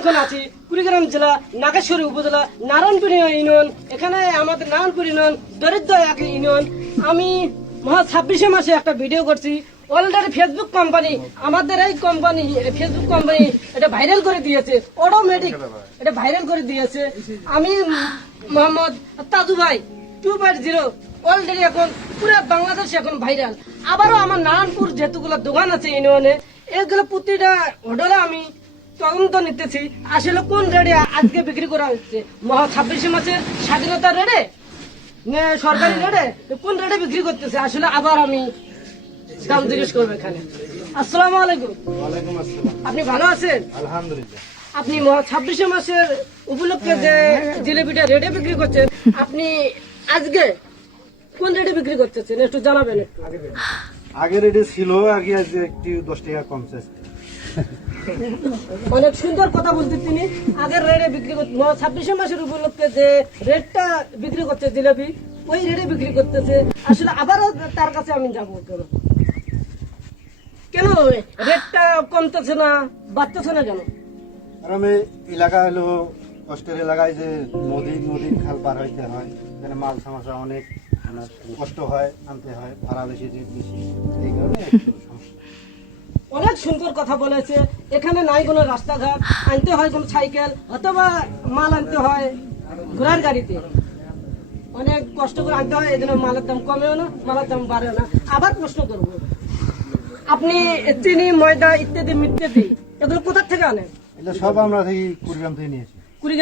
এখন আছি কুড়িগ্রাম জেলা নাগেশ্বরী উপজেলা নারায়ণপুর ইউনিয়ন। এখানে আমাদের নারায়ণপুর ইউনিয়ন দরিদ্র এক ইউনিয়ন। আমি মহা 26 মাসে একটা ভিডিও করছি। অলরেডি ফেসবুক কোম্পানি, আমাদের এই কোম্পানি ফেসবুক কোম্পানি এটা ভাইরাল করে দিয়েছে, অটোমেটিক এটা ভাইরাল করে দিয়েছে। আমি মোহাম্মদ তাজু ভাই 2.0 অলরেডি এখন পুরো বাংলাদেশ এখন ভাইরাল। আবারও আমার নারায়ণপুর যেহেতুগুলো দোকান আছে ইউনিয়নে, এগুলো প্রতিটা হোটেলে আমি তদন্ত নিতেছি আসলে কোন রেটে আজকে বিক্রি করা হচ্ছে। মহা 26 মাসের স্বাধীনতা রেটে, সরকারি রেটে কোন রেটে বিক্রি করতেছে আসলে আবার আমি দাম জিজ্ঞেস করবো এখানে। আসসালামু আলাইকুম। ওয়ালাইকুম আসসালাম। আপনি ভালো আছেন? আলহামদুলিল্লাহ। আপনি মহা 26 মাসের উপলক্ষে যে জিলেবিটা রেটে বিক্রি করছেন, আপনি আজকে কোন রেটে বিক্রি করতেছেন একটু জানাবেন একটু। আগে রেটে ছিল, আগে আজকে একটু 10 টাকা কমছে। অনেক সুন্দর কথা বলতে তিনি আগের রেটে বিক্রি করতে 26 মাসের উপলক্ষে যে রেটটা বিক্রি করছে জিলেবি, ওই রেটে বিক্রি করতেছে। আসলে আবারও তার কাছে আমি যাবো কেন কেন রেটটা কমতেছে না, বাড়তেছে না কেন? কারণ এই এলাকা হলো কষ্টের এলাকায়, যে নদী খাল পার হইতে হয়, এখানে মাল সমস্যা অনেক কষ্ট হয়, আনতে হয়, ভাড়া বেশি বেশি, এই কারণে একটু সমস্যা। অনেক সুন্দর কথা বলেছে। এখানে নাই কোনো রাস্তাঘাট, আনতে হয় কোনো সাইকেল অথবা মাল আনতে হয় ঘোড়ার গাড়িতে, অনেক কষ্ট করে আনতে হয়। এই জন্য মালের দাম কমেও না, মালের দাম বাড়েও না। আবার প্রশ্ন করবো, আপনি চিনি ময়দা ইত্যাদি এগুলো কোথা থেকে আনেন? এটা সব আমরা এই কুড়িগ্রাম থেকে নিয়েছি। কুড়িগ্রাম